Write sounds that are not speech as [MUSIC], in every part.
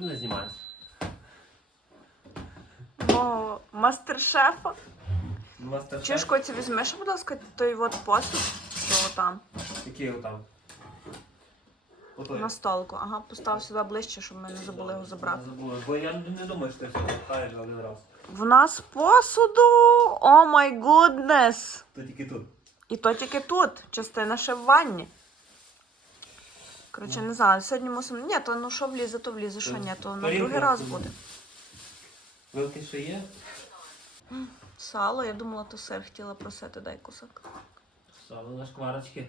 Ти не знімаєш. О, мастер-шефа. Мастер Чуєш, Коці, візьмеш, будь ласка, той от посуд, що там, Який там? На столку. Ага, постав сюди ближче, щоб ми не забули його забрати. Забули. Бо я не думаю, що ти все пхаєш один раз. В нас посуду! О май гуднес! То тільки тут. І то тільки тут, частина ще в ванні. Коротше, не знаю, сьогодні мусимо. Ні, то ну що влізе, то влізе, що ні, то на другий раз буде. Вилки ще є? Сало, я думала, то сир хотіла просити, дай кусок. Сало на шкварочки.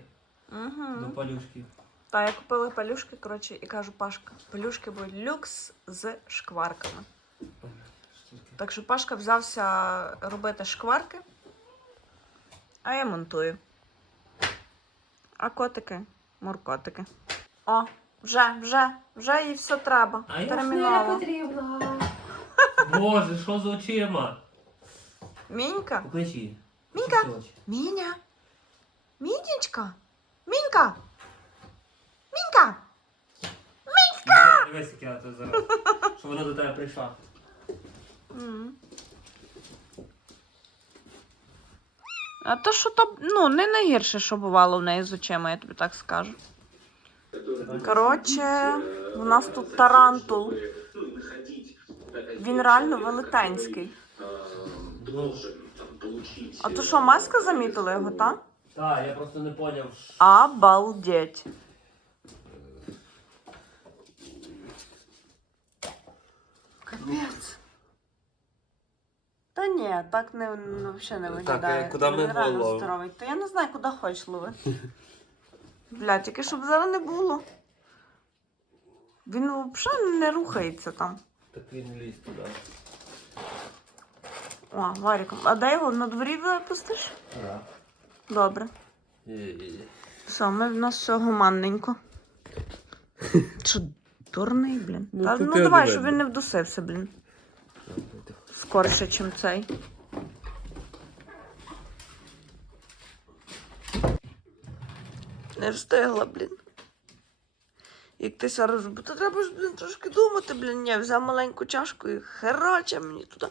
До Угу. палюшки. Та я купила пелюшки, коротше, і кажу, Пашка, пелюшки будуть люкс з шкварками. Так що Пашка взявся робити шкварки, а я монтую. А котики, муркотики. О, вже, вже, вже їй все треба. А я Терміново. потрібна. [LAUGHS] Боже, що з очима? Мінька, Поклич її. Мінька. Що це очі? Міня, Мінечка, Мінька, Мінька. Дивись, Дивись, як я то зараз. Що вона до тебе прийшла. М. А то, що то, ну, не найгірше, що бувало в неї з очима, я тобі так скажу. Коротше, у нас тут тарантул. Він реально велетенський. А то що, маска замітила його, так? так, я просто не поняв. Обалдеть. Капець. Та ні, так не, ну, взагалі не виглядає. а куди ми Він реально голову? здоровий. Та я не знаю, куди хочеш лови. [LAUGHS] Бля, тільки щоб зараз не було. Він взагалі не рухається там. Так він ліз туди. О, Варік, а де його на дворі випустиш? Так. Добре. Все, ми в нас все гуманненько. [LAUGHS] Що, дурний, блін? Ну, Та, ну ти давай, щоб він не вдусився, блін. Скорше, чим цей. Не встигла, блін. Як ти зараз, бо то треба ж, блін, трошки думати, блін. Ні, взяв маленьку чашку і херача мені туди.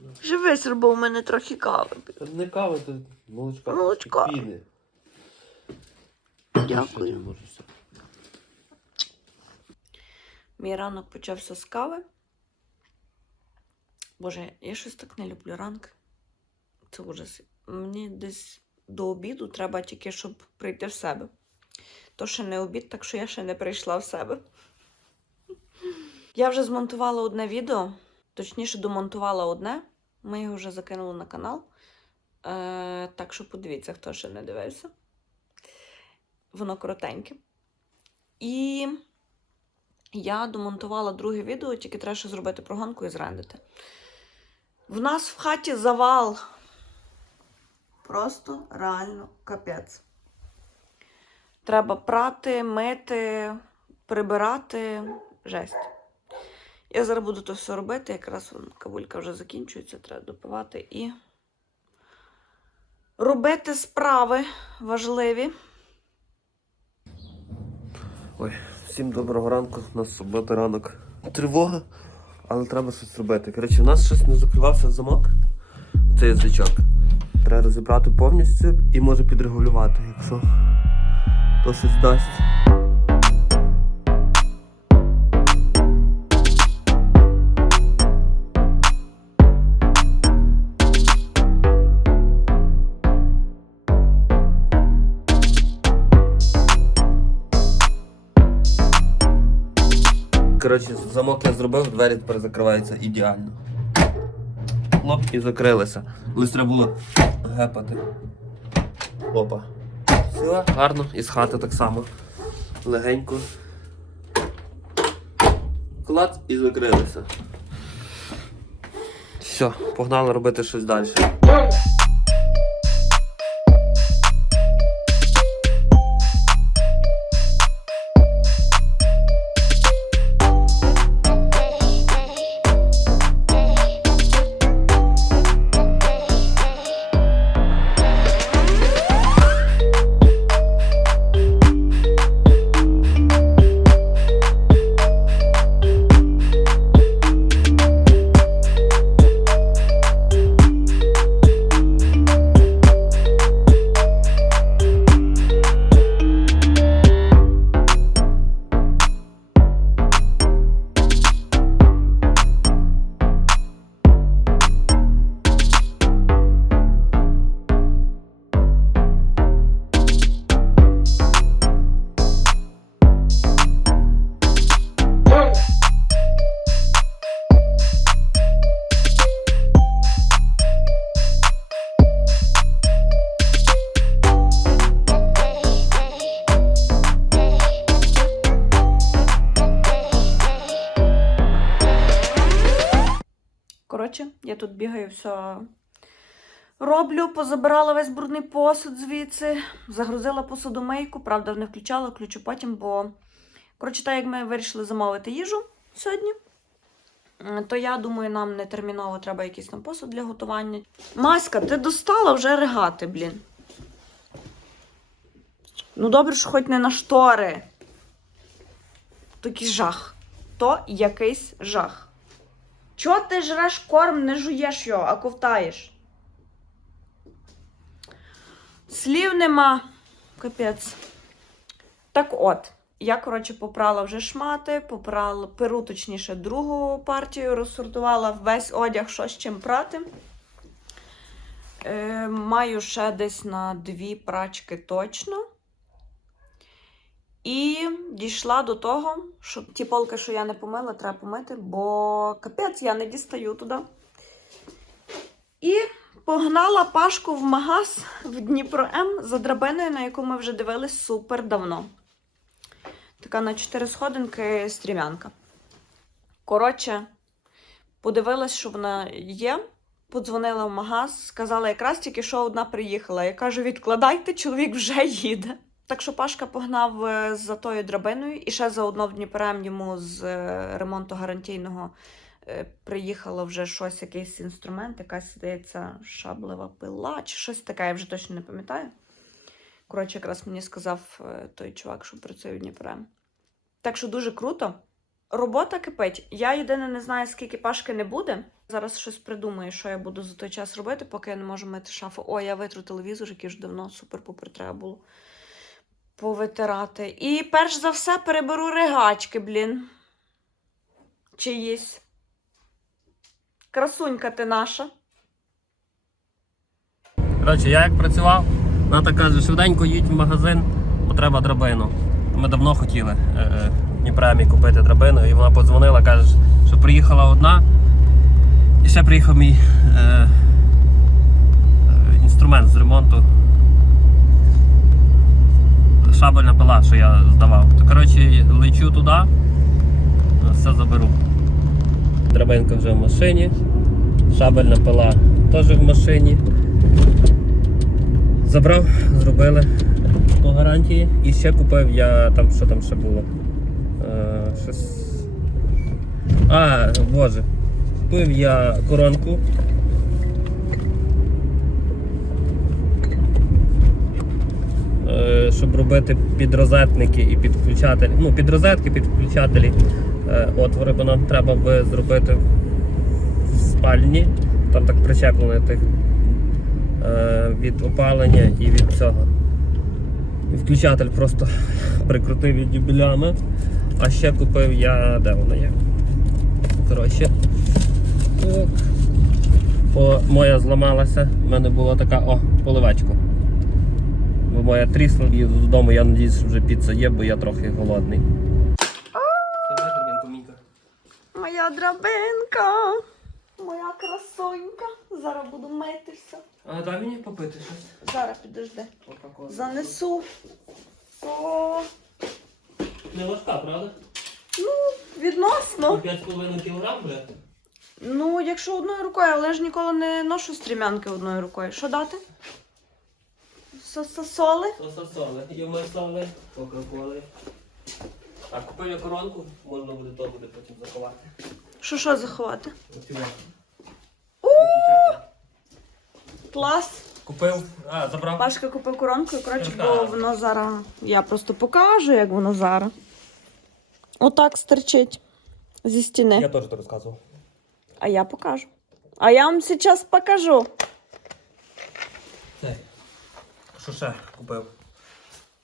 Вже весь робив у мене трохи кави. блін. Не кава, то молочка. Молочка. Піни. Дякую. Мій ранок почався з кави. Боже, я щось так не люблю ранки. Це ужас. Мені десь до обіду треба тільки, щоб прийти в себе. То ще не обід, так що я ще не прийшла в себе. Я вже змонтувала одне відео, точніше, домонтувала одне. Ми його вже закинули на канал. Е, так що подивіться, хто ще не дивився. Воно коротеньке. І я домонтувала друге відео, тільки треба ще зробити прогонку і зрендити. В нас в хаті завал. Просто реально капець. Треба прати, мити, прибирати. Жесть. Я зараз буду то все робити. Якраз кавулька вже закінчується, треба допивати і робити справи важливі. Ой, всім доброго ранку. У нас субота ранок. Тривога, але треба щось робити. Коротше, у нас щось не закривався замок. Цей язичок. Треба розібрати повністю і може підрегулювати, якщо то щось дасть. Коротше, замок я зробив, двері тепер закриваються ідеально. Лоп і закрилися. Лише треба було гепати. Опа. Все, гарно, і з хати так само. Легенько. Клац і закрилися. Все, погнали робити щось далі. Тут роблю, позабирала весь брудний посуд звідси, загрузила посудомийку, правда, не включала, включу потім, бо коротше, так як ми вирішили замовити їжу сьогодні. То я думаю, нам не терміново треба якийсь там посуд для готування. Маська, ти достала вже ригати, блін. Ну, добре, що хоч не на штори. Такий жах. То якийсь жах. Чого ти жреш корм, не жуєш його, а ковтаєш? Слів нема. Капець. Так от, я, коротше, попрала вже шмати, попрала перу, точніше, другу партію, розсортувала весь одяг, що з чим прати. Е, маю ще десь на дві прачки точно. І дійшла до того, що ті полки, що я не помила, треба помити, бо капець, я не дістаю туди. І погнала Пашку в магаз в Дніпро М за драбиною, на яку ми вже дивились супер давно. Така на чотири сходинки стрімянка. Коротше, подивилась, що вона є. Подзвонила в магаз, сказала, якраз тільки що одна приїхала. Я кажу, відкладайте, чоловік вже їде. Так що Пашка погнав е, за тою драбиною і ще заодно в Дніпром йому з е, ремонту гарантійного е, приїхало вже щось, якийсь інструмент, якась, здається, шаблева пила чи щось таке, я вже точно не пам'ятаю. Коротше, якраз мені сказав той чувак, що працює в Дніпром. Так що дуже круто. Робота кипить. Я єдине не знаю, скільки Пашки не буде. Зараз щось придумаю, що я буду за той час робити, поки я не можу мити шафу. О, я витру телевізор, який вже давно супер-пупер треба було повитирати. І перш за все переберу ригачки, блін. Чиїсь. Красунька ти наша. Коротше, я як працював, вона так каже, швиденько їдь в магазин, бо треба драбину. Ми давно хотіли е, е, в Дніпремі купити драбину, і вона подзвонила, каже, що приїхала одна. І ще приїхав мій е, е, інструмент з ремонту. Шабельна пила, що я здавав. То коротше лечу туди, все заберу. Драбинка вже в машині, шабельна пила теж в машині. Забрав, зробили по гарантії. І ще купив я там, що там ще було. Е, щось. А, боже. Купив я коронку. Щоб робити підрозетники і підключателі. Ну, підрозетки, підключателі. Е, отвори, бо нам треба би зробити в спальні. Там так причеплено тих е, від опалення і від цього. І включатель просто [LAUGHS] прикрутив від дюбелями. А ще купив я. де вона є? Коротше. О, моя зламалася. У мене була така о, поливачка. Бо моя трісла і додому, я надіюсь, що вже піца є, бо я трохи голодний. Моя драбинка. Моя красунька. Зараз буду митися. А дай мені попити щось. Зараз підожди. Занесу. О, Не важка, правда? відносно. 5,5 кг, бля. Ну, якщо одною рукою, але я ж ніколи не ношу стрімянки одною рукою. Що дати? Сосоли? Сосоли. Є соли, кока-коли. А купив я коронку, можна буде то буде потім заховати. Що що заховати? Оцю. Клас. Купив, а, забрав. Пашка купив коронку, і коротше, бо воно зараз. Я просто покажу, як воно зараз. Отак стерчить зі стіни. Я теж то розказував. А я покажу. А я вам зараз покажу. Що ще купив?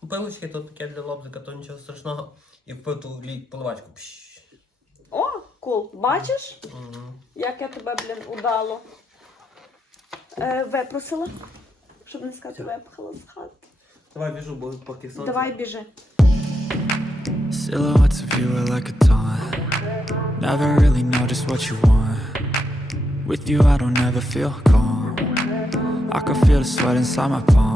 Купилочки, тут таке для лобзика, то нічого страшного. І купив ту поливачку. Пш. О, кул. Бачиш, Мгм. як я тебе, блін, удало е, випросила? Щоб не сказати, випхала з хати. Давай біжу, бо поки сонце. Давай біжи. Silhouettes of you are like a taunt. Never really know just what you want. With you, I don't ever feel calm. I can feel the sweat inside my palms.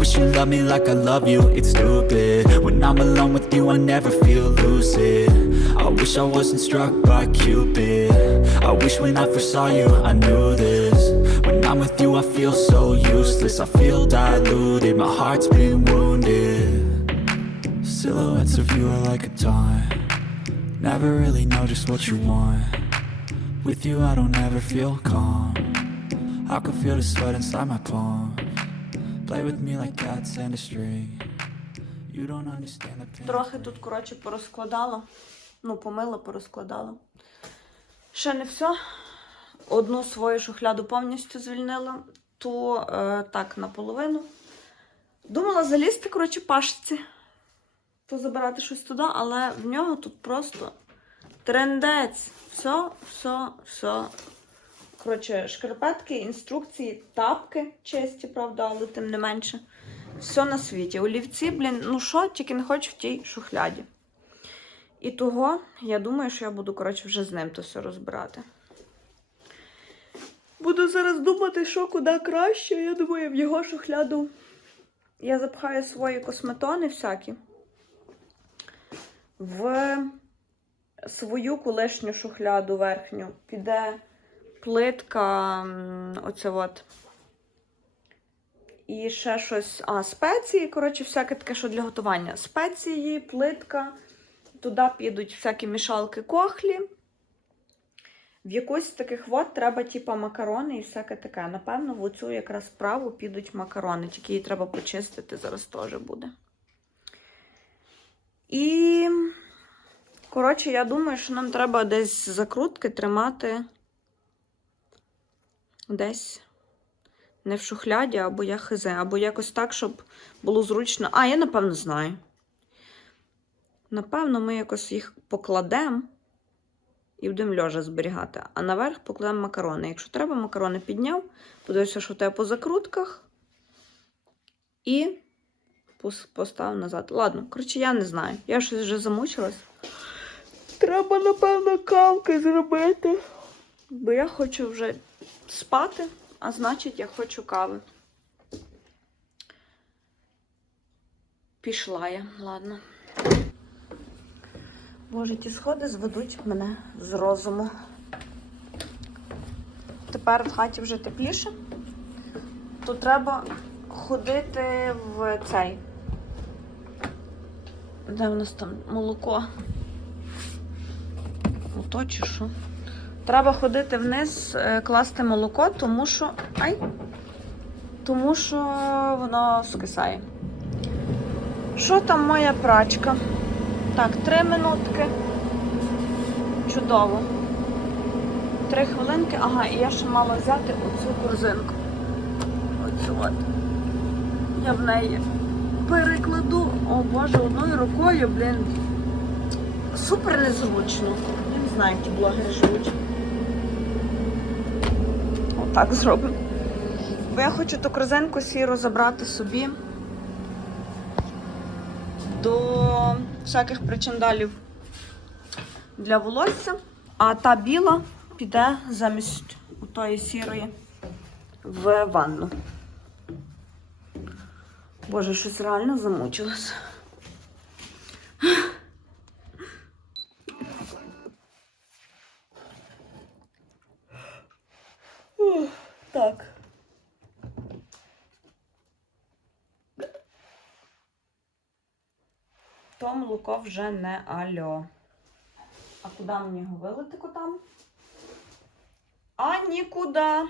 Wish you loved me like I love you, it's stupid. When I'm alone with you, I never feel lucid. I wish I wasn't struck by Cupid. I wish when I first saw you, I knew this. When I'm with you, I feel so useless. I feel diluted, my heart's been wounded. Silhouettes of you are like a taunt. Never really know just what you want. With you, I don't ever feel calm. I can feel the sweat inside my palm. Play with me like cats and a string. You don't understand the pain. Трохи тут, коротше, порозкладала. Ну, помила, порозкладала. Ще не все. Одну свою шухляду повністю звільнила, ту е, так наполовину. Думала залізти, коротше, пашці. Позабирати щось туди, але в нього тут просто трендець. Все, все, все. Коротше, шкарпетки, інструкції, тапки чисті, правда, але тим не менше. Все на світі. Олівці, блін, ну що, тільки не хочу в тій шухляді. І того, я думаю, що я буду, коротше, вже з ним то все розбирати. Буду зараз думати, що куди краще. Я думаю, в його шухляду я запхаю свої косметони всякі. В свою колишню шухляду верхню піде плитка, оце от. І ще щось. А, спеції, коротше, всяке таке, що для готування. Спеції, плитка. Туди підуть всякі мішалки кохлі. В якусь таких вод треба, типа, макарони і всяке таке. Напевно, в оцю якраз справу підуть макарони, тільки її треба почистити, зараз теж буде. І, коротше, я думаю, що нам треба десь закрутки тримати десь не в шухляді, або я хизе, або якось так, щоб було зручно. А, я напевно знаю. Напевно, ми якось їх покладемо і будемо льожа зберігати. А наверх покладемо макарони. Якщо треба, макарони підняв, подивився, що тебе по закрутках. І поставив назад. Ладно, коротше, я не знаю. Я щось вже замучилась. Треба, напевно, кавки зробити. Бо я хочу вже спати, а значить, я хочу кави. Пішла я, ладно. Боже, ті сходи зведуть мене з розуму. Тепер в хаті вже тепліше. То треба ходити в цей. Де в нас там молоко? Ото чи що? Треба ходити вниз, е, класти молоко, тому що. Ай! Тому що воно скисає. Що там моя прачка? Так, три минутки. Чудово. Три хвилинки. Ага, і я ще мала взяти оцю корзинку. Оцю от. Я в неї перекладу. О Боже, одною рукою, блін. Супер незручно. Я не знаю, як ті блогери живуть. Отак зробимо. Бо я хочу ту корзинку сіру забрати собі до всяких причандалів для волосся. А та біла піде замість тої сірої в ванну. Боже, щось реально замучилась. Так. То молоко вже не альо. А куди мені його вилити котам? А нікуди.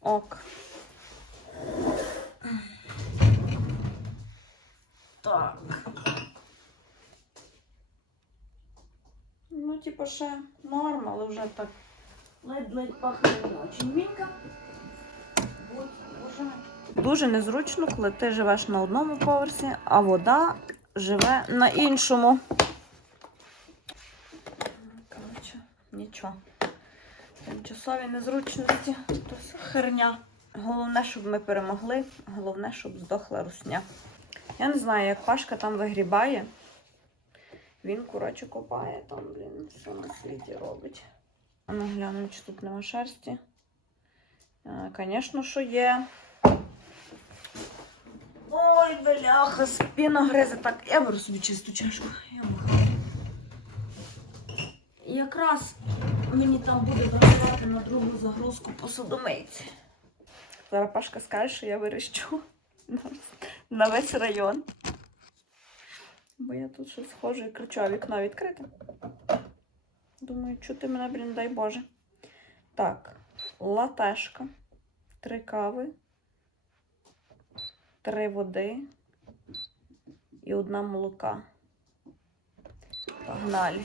Ок. Так. Ну, типу, ще норм, але вже так ледь-ледь пахне мінька. Дуже незручно, коли ти живеш на одному поверсі, а вода живе на іншому. Коротше, нічого. Тимчасові незручності, то все херня. Головне, щоб ми перемогли, головне, щоб здохла русня. Я не знаю, як Пашка там вигрібає. Він, коротше, копає там, блін, все на світі робить. А ну глянемо, чи тут нема шерсті. Звісно, що є. Ой, бляха, спина гризе. Так, я беру собі чисту чашку. Я якраз мені там буде виглядати на другу загрузку посудомийці. Зараз Пашка скаже, що я вирощу на весь район. Бо я тут щось схожу і кричу, а вікно відкрите. Думаю, чути мене, блін, дай Боже. Так, латешка, три кави, три води і одна молока. Погнали.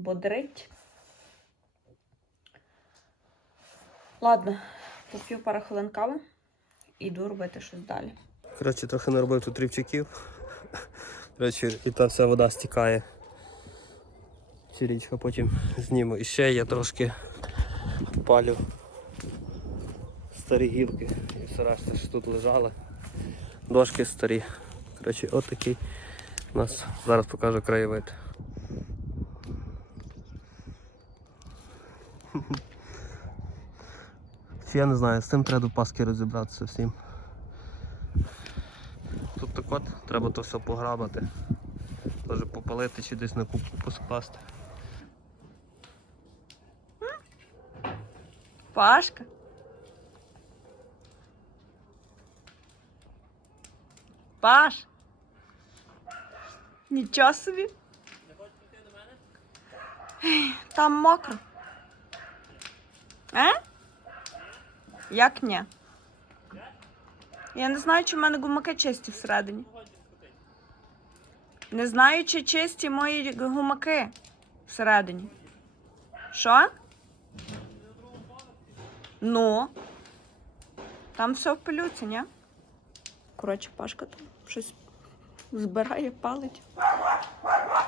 Бодрить. Ладно, поп'ю пару хвилин кави і йду робити щось далі. Коротше, трохи наробив тут рівчаків. Коротше, і та вся вода стікає. Ця річка потім зніму. І ще я трошки палю старі гілки. І все решта, що тут лежали. Дошки старі. Коротше, от такий у нас зараз покажу краєвид. Я не знаю, з цим треба до Паски розібратися всім. Тут так от треба то все пограбати. Теж попалити чи десь на купу поскласти. Пашка. Паш. Нічого собі. Не хочеш піти до Ей, Там мокро. Е? Як ні? Я не знаю, чи в мене гумаки чисті всередині. Не знаю, чи чисті мої гумаки всередині. Що? Ну. Там все в пилюці, ні? Коротше, Пашка там щось збирає, палить.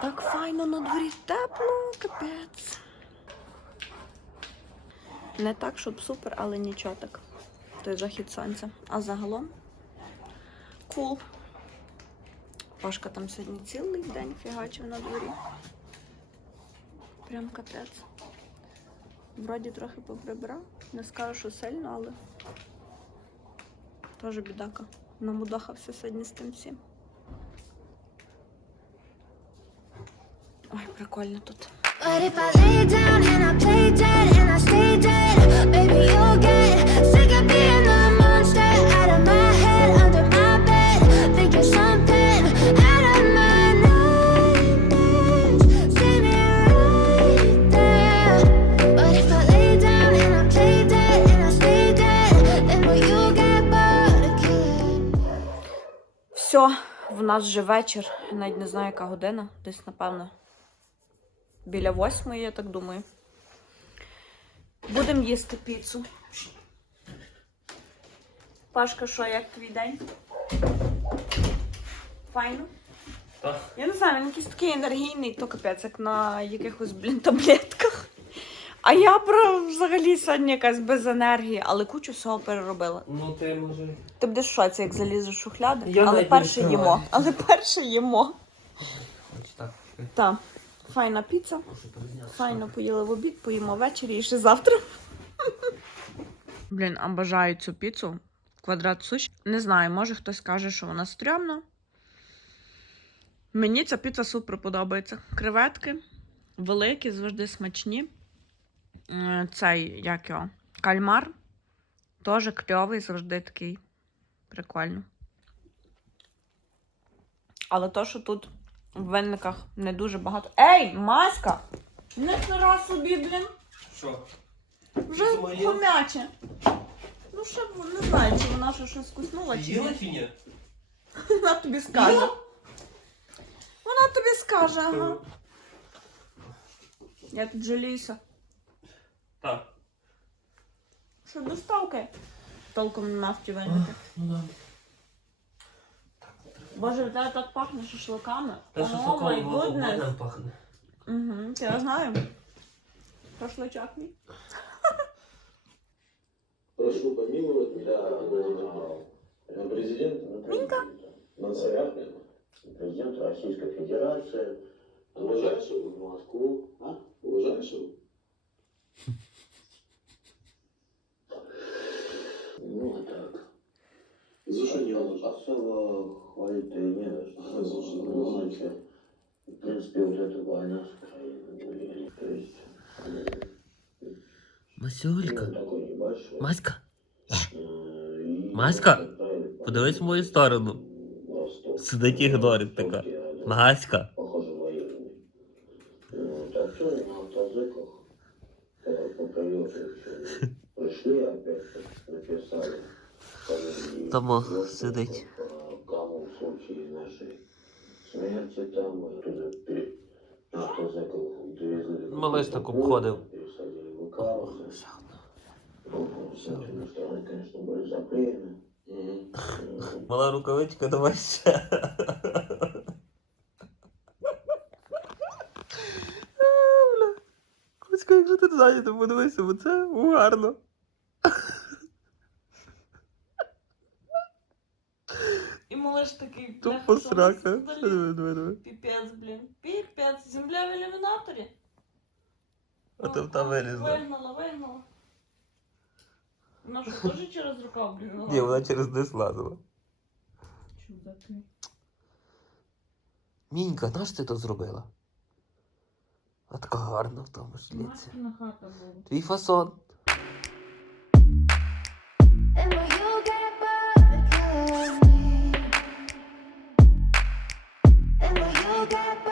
Так файно на дворі тепло, капець. Не так, щоб супер, але нічого так. Той захід сонця. А загалом кул. Пашка там сьогодні цілий день фігачив на дворі. Прям капець. Вроді трохи поприбирав. Не скажу, що сильно, але теж бідака. Намудохався сьогодні з тим всім. Ой, прикольно тут. But if I lay down and I play dead and I stay dead, baby, you'll get sick of being the monster out of my head, under my bed. Think you're something out of my nightmares. See me right there. But if I lay down and I play dead and I stay dead, then will you get bored of killing? Все, в нас вже вечір. Навіть не знаю, яка година. Десь, напевно, біля восьмої, я так думаю. Будемо їсти піцу. Пашка, що, як твій день? Файно? Так. Я не знаю, він якийсь такий енергійний, то капець, як на якихось, блін, таблетках. А я про взагалі сьогодні якась без енергії, але кучу всього переробила. Ну ти може. Ти будеш в шоці, як залізеш шухляди, Я але навіть не перше відкриваю. їмо. Але перше їмо. Хоч так. Так, файна піца. Файно поїли в обід, поїмо ввечері і ще завтра. Блін, обожаю цю піцу. Квадрат суші. Не знаю, може хтось каже, що вона стрьомна. Мені ця піца супер подобається. Креветки великі, завжди смачні. Е, Цей, як його, кальмар. Теж кльовий, завжди такий. Прикольно. Але то, що тут в винниках не дуже багато. Ей, маська! Не пора собі, блін. Що? Вже Це хомяче. Ну, ще б- не знаю, чи вона ще щось куснула, чи Їла чи ні? [LAUGHS] Вона тобі скаже. Вона тобі скаже, ага. Я тут жаліюся. Так. Що доставки толком нема в ті. Ну да. Боже, в тебе так пахне шашликами. Те, що О, май такого гуднес. вогнем пахне. Угу, я знаю. Шашличок мій. Прошу помиловать меня, э, президент Минка. Нацарятный, президент Российской Федерации. Уважаешь его в Москву? А? Уважаешь его? Ну, а так. За что не уважаешь? Особо хвалить-то и не за что. За что? Ну, знаете, в принципе, вот эта война с Украиной, то есть, ну, Масюлька. такой небольшой. Маська, Э, и Маська, отправили по- подивись в мою сторону. Восток. Сидить і гнорить така. Восток, Маська. Похоже, военный. Вот, а кто на автозыках, когда по прилету всё, пришли опять, написали. фамилии, Тому вот, сидить. Были заклеены. М, Мала рукавичка, давай ще. Кузька, якщо ти то подивися, бо це гарно. І малиш такий. Тупо срака. Піпець, блін. Піпець. Земля в ілюмінаторі. А то там вилізла. Вигнала, вигнала. Вона що, теж через рукав, блін? Ні, вона через низ лазила. Чудаки. Мінька, наш ти то зробила? А така гарна в тому шліці. Маскіна хата була. Твій фасон. And